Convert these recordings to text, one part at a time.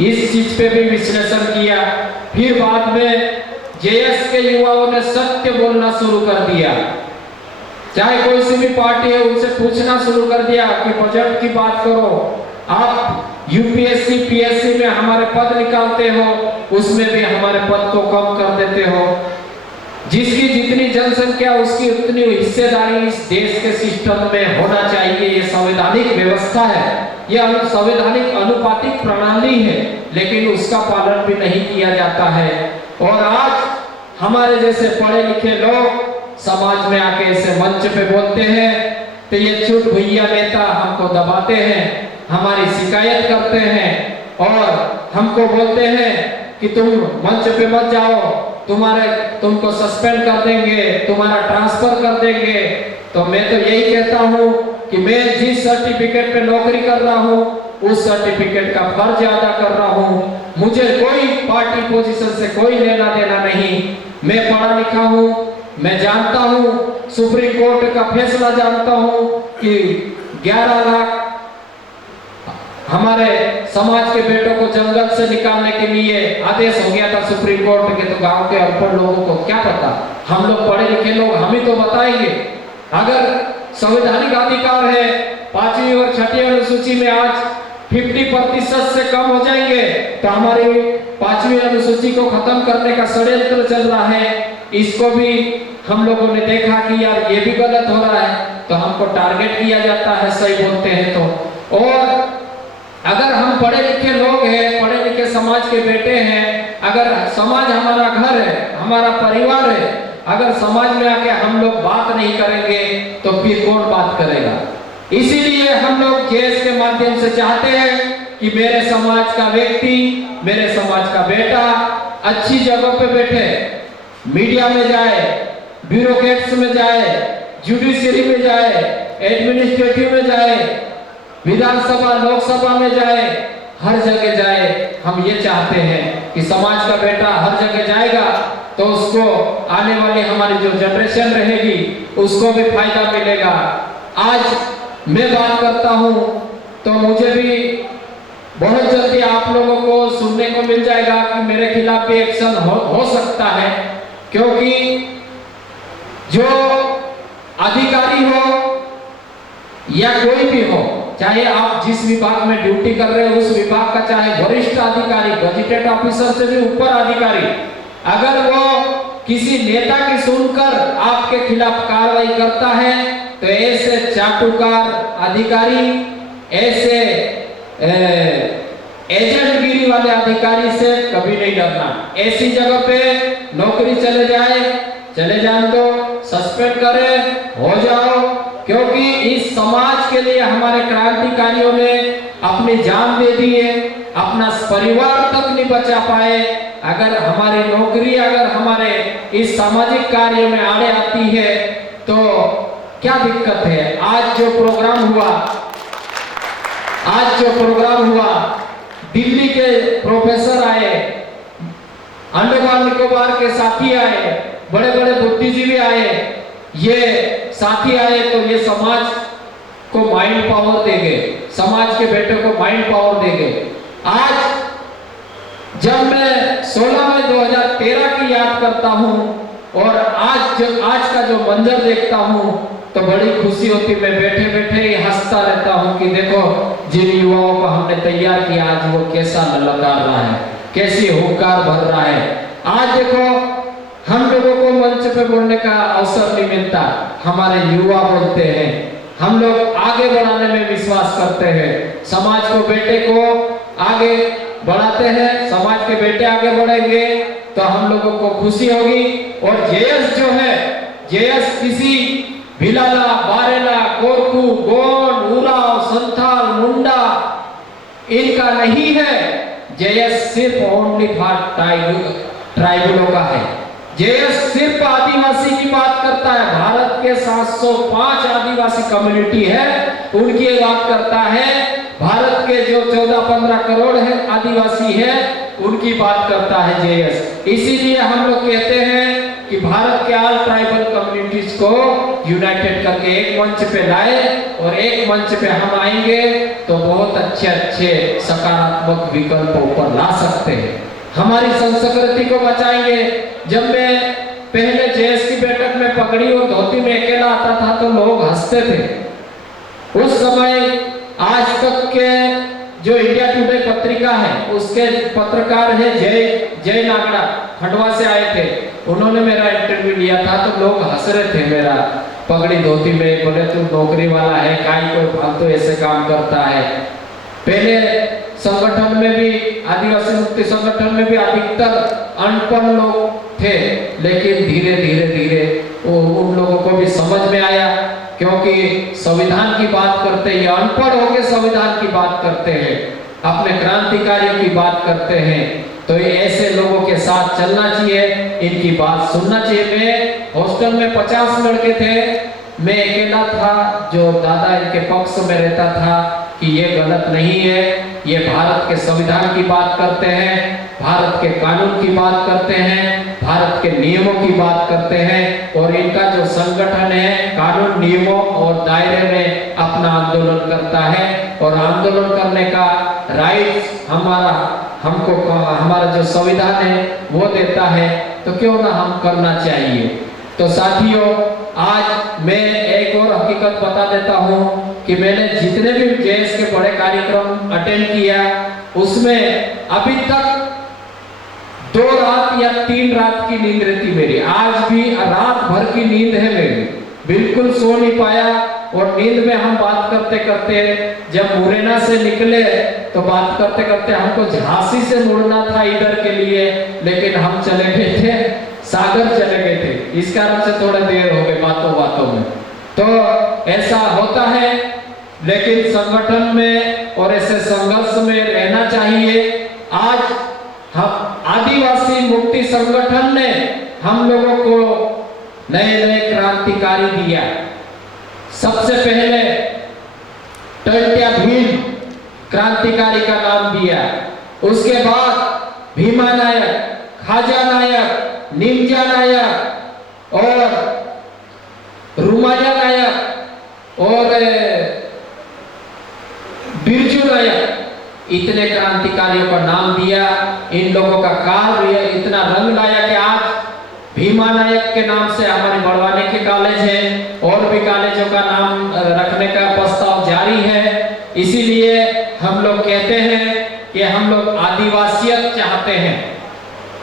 इस चीज पे भी विश्लेषण किया। फिर बाद में जेएस के युवाओं ने सत्य बोलना शुरू कर दिया। चाहे कोई सी भी पार्टी है उनसे पूछना शुरू कर दिया कि बजट की बात करो, आप यूपीएससी पीएससी में हमारे पद निकालते हो, उसमें भी हमारे पद को कम कर देते हो। जिसकी जितनी जनसंख्या उसकी उतनी हिस्सेदारी इस देश के सिस्टम में होना चाहिए। ये संवैधानिक व्यवस्था है, यह संवैधानिक अनुपातिक प्रणाली है, लेकिन उसका पालन भी नहीं किया जाता है। और आज हमारे जैसे पढ़े लिखे लोग समाज में आके ऐसे मंच पे बोलते हैं तो ये चुट भैया नेता हमको दबाते हैं, हमारी शिकायत करते हैं और हमको बोलते हैं कि तुम मंच पे मत जाओ, तुमको सस्पेंड कर देंगे, तुम्हारा ट्रांसफर कर देंगे। तो मैं तो यही कहता हूँ कि मैं जिस सर्टिफिकेट पे नौकरी कर रहा हूँ उस सर्टिफिकेट का फर्ज अदा कर रहा हूँ। मुझे कोई पार्टी पोजीशन से कोई लेना देना नहीं। मैं पढ़ा लिखा हूँ, मैं जानता हूँ सुप्रीम कोर्ट का फैसला जानता हूँ कि 11 लाख हमारे समाज के बेटों को जंगल से निकालने के लिए आदेश हो गया था सुप्रीम कोर्ट के। तो गांव के अनपढ़ लोगों को क्या पता, हम लोग पढ़े लिखे लोग हम ही तो बताएंगे। अगर संवैधानिक अधिकार है 5वीं और 6वीं अनुसूची में आज 50% से कम हो जाएंगे तो हमारी 5वीं अनुसूची को खत्म करने का षड्यंत्र चल रहा है। इसको भी हम लोगों ने देखा कि यार ये भी गलत हो रहा है, तो हमको टारगेट किया जाता है सही बोलते हैं तो। और अगर हम पढ़े लिखे लोग हैं, पढ़े लिखे समाज के बेटे हैं, अगर समाज हमारा घर है, हमारा परिवार है, अगर समाज में आके हम लोग बात नहीं करेंगे तो फिर कौन बात करेगा। इसीलिए हम लोग जेएस के माध्यम से चाहते हैं कि मेरे समाज का व्यक्ति, मेरे समाज का बेटा अच्छी जगह पे बैठे, मीडिया में जाए, ब्यूरोक्रेट्स में जाए, जुडिशरी में जाए, एडमिनिस्ट्रेटिव में जाए, विधानसभा लोकसभा में जाए, हर जगह जाए। हम ये चाहते हैं कि समाज का बेटा हर जगह जाएगा तो उसको आने वाली हमारी जो जनरेशन रहेगी उसको भी फायदा मिलेगा। आज मैं बात करता हूँ तो मुझे भी बहुत जल्दी आप लोगों को सुनने को मिल जाएगा कि मेरे खिलाफ भी एक्शन हो सकता है, क्योंकि जो अधिकारी हो या कोई भी हो, चाहे आप जिस विभाग में ड्यूटी कर रहे हो उस विभाग का चाहे वरिष्ठ अधिकारी, गजेटेड ऑफिसर से भी ऊपर अधिकारी, अगर वो किसी नेता की सुनकर आपके खिलाफ कार्रवाई करता है तो ऐसे चाटुकार अधिकारी, ऐसे एजेंटगिरी वाले अधिकारी से कभी नहीं डरना। ऐसी जगह पे नौकरी चले जान दो, सस्पेंड करे, हो जाओ, क्योंकि इस समाज के लिए हमारे क्रांतिकारियों ने अपनी जान दे दी है, अपना परिवार तक नहीं बचा पाए। अगर हमारी नौकरी अगर हमारे इस सामाजिक कार्य में आड़े आती है तो क्या दिक्कत है। आज जो प्रोग्राम हुआ दिल्ली के प्रोफेसर आए, अंडमान निकोबार के साथी आए, बड़े बड़े बुद्धिजीवी आए, ये साथी आए तो ये समाज को माइंड पावर देंगे, समाज के बेटों को माइंड पावर देंगे। आज जब मैं 16 मई 2013 की याद करता हूं और आज का जो मंजर देखता हूं तो बड़ी खुशी होती। मैं बैठे बैठे ही हंसता रहता हूं कि देखो जिन युवाओं को हमने तैयार किया आज वो कैसा ललकार रहा है, कैसी हुंकार भर रहा है। आज देखो हम लोगों को मंच पे बोलने का अवसर नहीं मिलता, हमारे युवा बोलते हैं। हम लोग आगे बढ़ाने में विश्वास करते हैं, समाज को बेटे को आगे बढ़ाते हैं। समाज के बेटे आगे बढ़ेंगे तो हम लोगों को खुशी होगी। और जेएस जो है, जेएस किसी भिलाला, बारेला, कोरकू, गोंड, उराव, संथाल, मुंडा इनका नहीं है। जेएस सिर्फ ओनली फॉर ट्राइबलों का है। जेएस सिर्फ आदिवासी की बात करता है। भारत के 705 आदिवासी कम्युनिटी है, उनकी बात करता है। भारत के जो 14-15 करोड़ है आदिवासी है, उनकी बात करता है जेएस। इसीलिए हम लोग कहते हैं कि भारत के ऑल ट्राइबल कम्युनिटीज को यूनाइटेड करके एक मंच पे लाए और एक मंच पे हम आएंगे तो बहुत अच्छे अच्छे सकारात्मक विकल्पों पर ला सकते हैं, हमारी संस्कृति को बचाएंगे। जब मैं पहले जेएस की बैठक में पगड़ी और धोती में अकेला आता था तो लोग हंसते थे। उस समय आज तक के जो इंडिया टुडे पत्रिका है उसके पत्रकार है जय नागड़ा, खंडवा से आए थे, उन्होंने मेरा इंटरव्यू लिया था तो लोग हंस रहे थे मेरा पगड़ी धोती में, बोले तू नौकरी वाला है, काई कोई फालतू ऐसे काम करता है। पहले संगठन में भी, आदिवासी मुक्ति संगठन में भी अधिकतर अनपढ़ लोग थे, लेकिन धीरे धीरे धीरे उन लोगों को भी समझ में आया, क्योंकि संविधान की बात करते हैं, अनपढ़ होकर संविधान की बात करते हैं, अपने क्रांतिकारियों की बात करते हैं, तो ये ऐसे लोगों के साथ चलना चाहिए, इनकी बात सुनना चाहिए। मैं हॉस्टल में 50 लड़के थे, मैं अकेला था जो दादा इनके पक्ष में रहता था कि ये गलत नहीं है, ये भारत के संविधान की बात करते हैं, भारत के कानून की बात करते हैं, भारत के नियमों की बात करते हैं, और इनका जो संगठन है कानून नियमों और दायरे में अपना आंदोलन करता है, और आंदोलन करने का राइट्स हमको हमारा जो संविधान है वो देता है, तो क्यों ना हम करना चाहिए। तो साथियों, आज मैं एक और हकीकत बता देता हूँ कि मैंने जितने भी जेएस के बड़े कार्यक्रम अटेंड किया उसमें अभी तक 2 रात या 3 रात की नींद रहती मेरी, आज भी रात भर की नींद है मेरी, बिल्कुल सो नहीं पाया। और नींद में हम बात करते करते जब मुरैना से निकले तो बात करते करते हमको झांसी से मुड़ना था इधर के लिए, लेकिन हम चले गए थे सागर चले गए थे, इस कारण से थोड़ा देर हो गई बातों बातों में। तो ऐसा होता है, लेकिन संगठन में और ऐसे संघर्ष में रहना चाहिए। आज हम आदिवासी मुक्ति संगठन ने हम लोगों को नए नए क्रांतिकारी दिया। सबसे पहले टंट्या भीम क्रांतिकारी का नाम दिया, उसके बाद भीमा नायक, खाजा नायक, निमजा नायक और रुमाजा नायक और बिरजू नायक, इतने क्रांतिकारियों का नाम दिया। इन लोगों का कार्य इतना रंग लाया कि आज भीमा नायक के नाम से हमारे बड़वानी के कॉलेज है, और भी कॉलेजों का नाम रखने का प्रस्ताव जारी है। इसीलिए हम लोग कहते हैं कि हम लोग आदिवासियत चाहते हैं,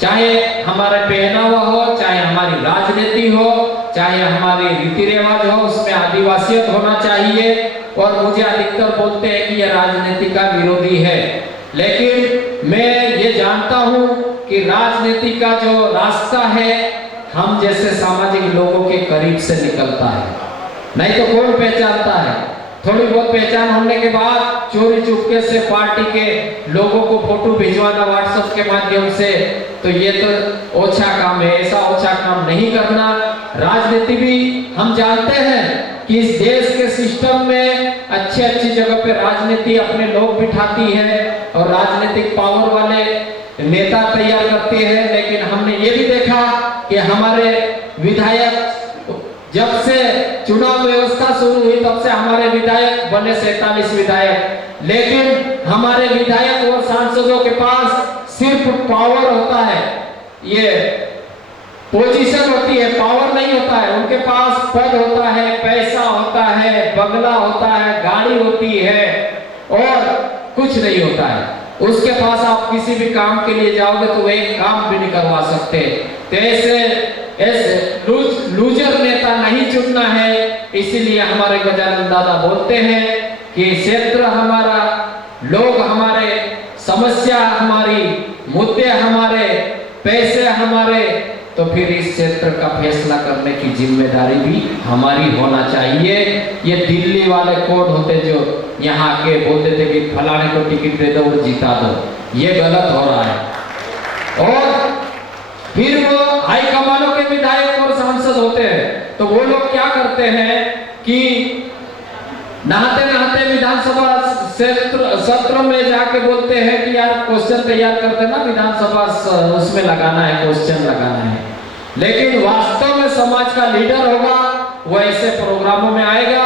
चाहे हमारा पहनावा हो, चाहे हमारी राजनीति हो, चाहे हमारे रीति रिवाज हो, उसमें आदिवासियत होना चाहिए। और मुझे अधिकतर बोलते हैं कि यह राजनीति का विरोधी है, लेकिन मैं ये जानता हूँ कि राजनीति का जो रास्ता है हम जैसे सामाजिक लोगों के करीब से निकलता है, नहीं तो कौन पहचानता है। थोड़ी बहुत पहचान होने के बाद चोरी चुपके से पार्टी के लोगों को फोटो भिजवाना व्हाट्सएप के माध्यम से, तो ये तो ओछा काम है, ऐसा ओछा काम नहीं करना। राजनीति भी हम जानते हैं कि इस देश के सिस्टम में अच्छी अच्छी जगह पे राजनीति अपने लोग बिठाती है और राजनीतिक पावर वाले नेता तैयार करते हैं, लेकिन हमने ये भी देखा कि हमारे विधायक जब से चुनाव व्यवस्था शुरू हुई तब से हमारे विधायक बने 47 विधायक, लेकिन हमारे विधायक और सांसदों के पास सिर्फ पावर होता है, ये पोजीशन होती है, पावर नहीं होता है। उनके पास पद होता है, पैसा होता है, बंगला होता है, गाड़ी होती है और कुछ नहीं होता है। उसके पास आप किसी भी काम के लिए जाओगे तो वो एक काम भी नहीं करवा सकते। तो ऐसे लूजर नेता नहीं चुनना है। इसीलिए हमारे गजानन दादा बोलते हैं कि क्षेत्र हमारा, लोग हमारे, समस्या हमारी, मुद्दे हमारे, पैसे हमारे, तो फिर इस क्षेत्र का फैसला करने की जिम्मेदारी भी हमारी होना चाहिए। ये दिल्ली वाले कोड होते जो यहाँ के बोलते थे कि फलाने को टिकट दे दो और जीता दो, ये गलत हो रहा है। और फिर वो हाई कमानों के विधायक और सांसद होते हैं, तो वो लोग क्या करते हैं कि नहाते नहाते विधानसभा सत्र में जाके बोलते हैं कि यार क्वेश्चन तैयार कर देना, विधानसभा उसमें लगाना है, क्वेश्चन लगाना है। लेकिन वास्तव में समाज का लीडर होगा वो ऐसे प्रोग्रामों में आएगा,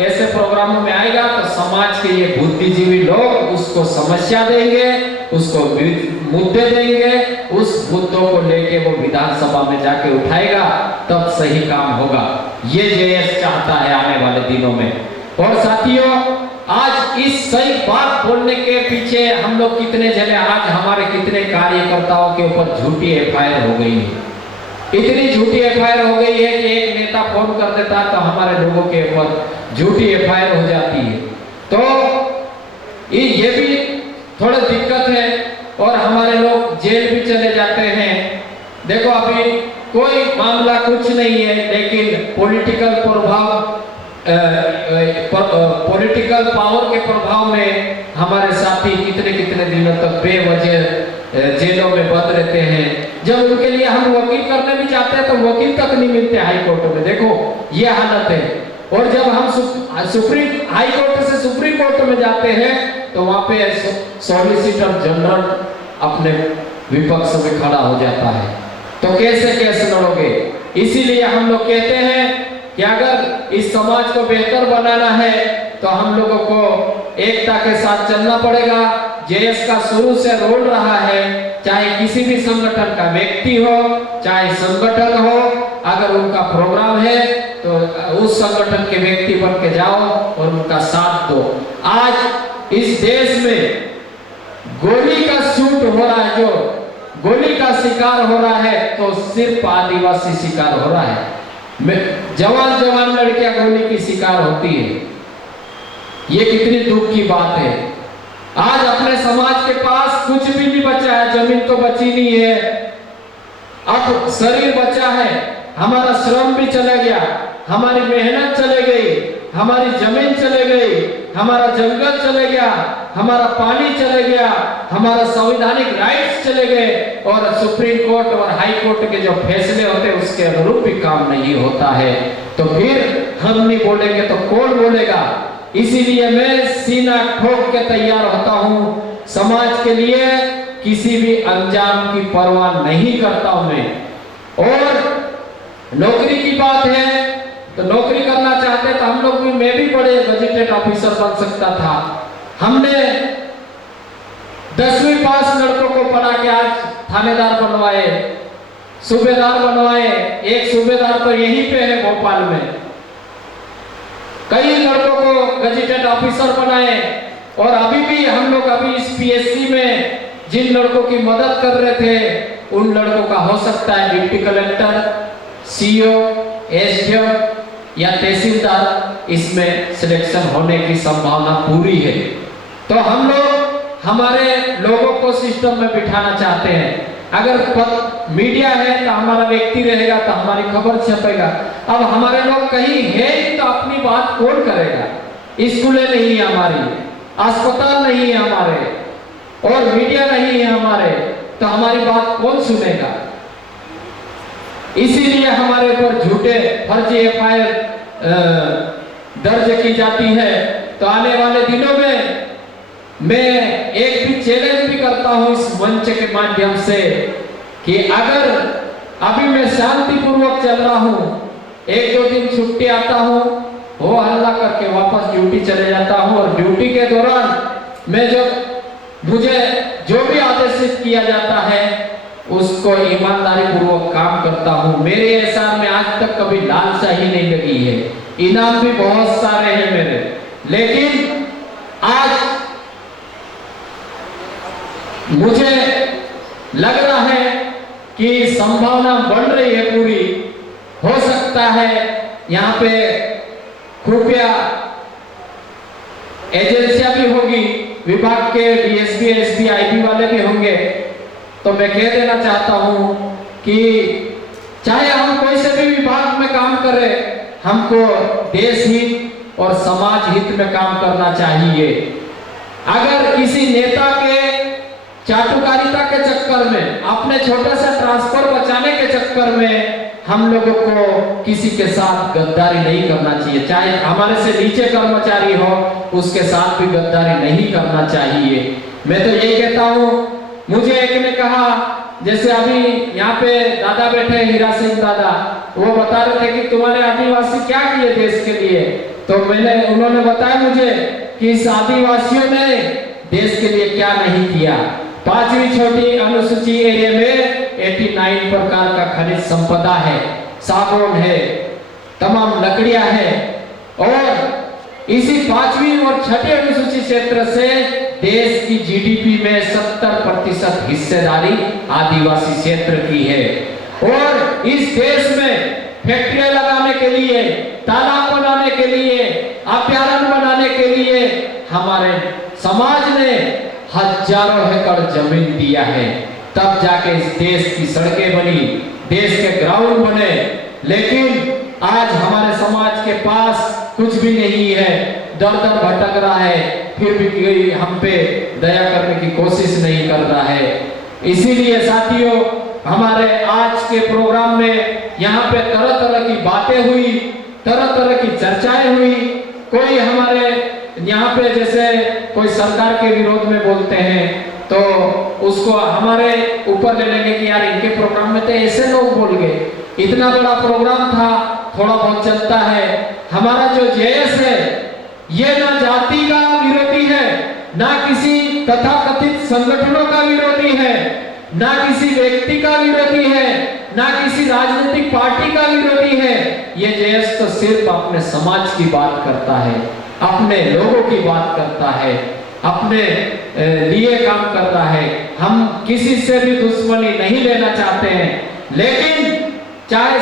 ऐसे प्रोग्रामों में आएगा तो समाज के ये बुद्धिजीवी लोग उसको समस्या देंगे, उसको मुद्दे देंगे, उस मुद्दों को लेके वो विधानसभा में जाके उठाएगा, तब सही काम होगा। ये जेएस चाहता है आने वाले दिनों में। और साथियों, आज इस सही बात बोलने के पीछे हम लोग कितने जने, आज हमारे कितने कार्यकर्ताओं के ऊपर झूठी एफआईआर हो गई है। इतनी झूठी एफआईआर हो गई है कि एक नेता फोन कर देता है तो हमारे लोगों के ऊपर झूठी एफआईआर हो जाती है। तो ये भी थोड़ा दिक्कत है और हमारे लोग जेल भी चले जाते हैं। देखो अभी कोई मामला कुछ नहीं है, लेकिन पॉलिटिकल प्रभाव, पॉलिटिकल पावर के प्रभाव में हमारे साथी कितने कितने दिनों तक बेवजह जेलों में बंद रहते हैं। जब उनके लिए हम वकील करने भी जाते हैं तो वकील तक नहीं मिलते हाई कोर्ट में। देखो ये हालत है। और जब हम सुप्रीम हाई कोर्ट से सुप्रीम कोर्ट में जाते हैं तो वहां पे सॉलिसिटर जनरल अपने विपक्ष में खड़ा हो जाता है। तो कैसे कैसे लड़ोगे? इसीलिए हम लोग कहते हैं कि अगर इस समाज को बेहतर बनाना है तो हम लोगों को एकता के साथ चलना पड़ेगा। जेएस का शुरू से रोल रहा है, चाहे किसी भी संगठन का व्यक्ति हो, चाहे संगठन हो, अगर उनका प्रोग्राम है तो उस संगठन के व्यक्ति बन के जाओ और उनका साथ दो। आज इस देश में गोली का शूट हो रहा है, जो गोली का शिकार हो रहा है तो सिर्फ आदिवासी शिकार हो रहा है। जवान जवान लड़कियां गोली की शिकार होती है। ये कितनी दुख की बात है। आज अपने समाज के पास कुछ भी नहीं बचा है, जमीन तो बची नहीं है, अब शरीर बचा है, हमारा श्रम भी चला गया, हमारी मेहनत चले गई, हमारी जमीन चले गई, हमारा जंगल चले गया, हमारा पानी चले गया, हमारा संवैधानिक राइट्स चले गए और सुप्रीम कोर्ट और हाई कोर्ट के जो फैसले होते हैं उसके अनुरूप भी काम नहीं होता है। तो फिर हम नहीं बोलेंगे तो कौन बोलेगा? इसीलिए मैं सीना ठोक के तैयार होता हूँ। समाज के लिए किसी भी अंजाम की परवाह नहीं करता हूं मैं। और नौकरी की बात है तो नौकरी करना चाहते तो हम लोग भी, मैं भी बड़े गजेटेड ऑफिसर बन सकता था। हमने 10वीं पास लड़कों को पढ़ा के आज थानेदार बनवाए, सूबेदार बनवाए। एक सूबेदार तो यहीं पे है भोपाल में। कई लड़कों को गजेटेड ऑफिसर बनाए। और अभी भी हम लोग अभी इस पीएससी में जिन लड़कों की मदद कर रहे थे उन लड़कों का हो सकता है डिप्टी कलेक्टर, सीओ, एसडीएम या तहसीलदार इसमें सिलेक्शन होने की संभावना पूरी है। तो हम लोग हमारे लोगों को सिस्टम में बिठाना चाहते हैं। अगर मीडिया है तो हमारा व्यक्ति रहेगा तो हमारी खबर छपेगा। अब हमारे लोग कहीं है ही तो अपनी बात कौन करेगा? स्कूलें नहीं है हमारी, अस्पताल नहीं है हमारे, और मीडिया नहीं है हमारे, तो हमारी बात कौन सुनेगा? इसीलिए हमारे ऊपर झूठे फर्जी एफआईआर दर्ज की जाती है। तो आने वाले दिनों में मैं एक भी चैलेंज भी करता हूं इस मंच के माध्यम से कि अगर अभी मैं शांतिपूर्वक चल रहा हूं, 1-2 दिन छुट्टी आता हूं, हो हल्ला करके वापस ड्यूटी चले जाता हूं, और ड्यूटी के दौरान मैं मुझे जो भी आदेशित किया जाता है उसको ईमानदारी पूर्वक काम करता हूं। मेरे एहसान में आज तक कभी लालसा ही नहीं लगी है। इनाम भी बहुत सारे हैं मेरे, लेकिन आज मुझे लग रहा है कि संभावना बन रही है पूरी। हो सकता है यहाँ पे खुफिया एजेंसियां भी होगी, विभाग के डीएसपी, एसपी, आईपी वाले भी होंगे। तो मैं कह देना चाहता हूं कि चाहे हम कोई से भी विभाग में काम करें, हमको देश हित और समाज हित में काम करना चाहिए। अगर किसी नेता के चाटुकारिता के चक्कर में, अपने छोटे से ट्रांसफर बचाने के चक्कर में हम लोगों को किसी के साथ गद्दारी नहीं करना चाहिए। चाहे हमारे से नीचे कर्मचारी हो, उसके साथ भी गद्दारी नहीं करना चाहिए। मैं तो यही कहता हूं मुझे एक ने कहा, जैसे अभी यहाँ पे दादा बैठे हैं, हीरा सिंह दादा, वो बता रहे थे कि तुम्हारे आदिवासी क्या किए देश के लिए। तो उन्होंने बताया मुझे कि इस आदिवासियों ने देश के लिए क्या नहीं किया। 5वीं छोटी अनुसूची एरिया में 89 प्रकार का खनिज संपदा है, सागौन है, तमाम लकड़ियां है, और इसी 5वीं और 6ठी अनुसूची क्षेत्र से देश की जीडीपी में 70% हिस्सेदारी आदिवासी क्षेत्र की है। और इस देश में फैक्ट्रियां लगाने के लिए, तालाब बनाने के लिए, अभयारण्य बनाने के लिए हमारे समाज ने हजारों एकड़ जमीन दिया है, तब जाके इस देश की सड़कें बनी, देश के ग्राउंड बने। लेकिन आज हमारे समाज के पास कुछ भी नहीं है, दर दर भटक रहा है, फिर भी कोई हम पे दया करने की कोशिश नहीं कर रहा है। इसीलिए साथियों, हमारे आज के प्रोग्राम में यहाँ पे तरह तरह की बातें हुई, तरह तरह की चर्चाएं हुई। कोई हमारे यहाँ पे जैसे कोई सरकार के विरोध में बोलते हैं तो उसको हमारे ऊपर ले लेंगे कि यार इनके प्रोग्राम में तो ऐसे लोग बोल गए, इतना बड़ा प्रोग्राम था, थोड़ा बहुत चलता है। हमारा जो जेएस है ये ना जाति का विरोधी है, ना किसी तथाकथित संगठनों का विरोधी है, ना किसी व्यक्ति का विरोधी है, ना किसी राजनीतिक पार्टी का विरोधी है। ये जेएस तो सिर्फ अपने समाज की बात करता है, अपने लोगों की बात करता है, अपने लिए काम कर रहा है। हम किसी से भी दुश्मनी नहीं लेना चाहते हैं, लेकिन चाहे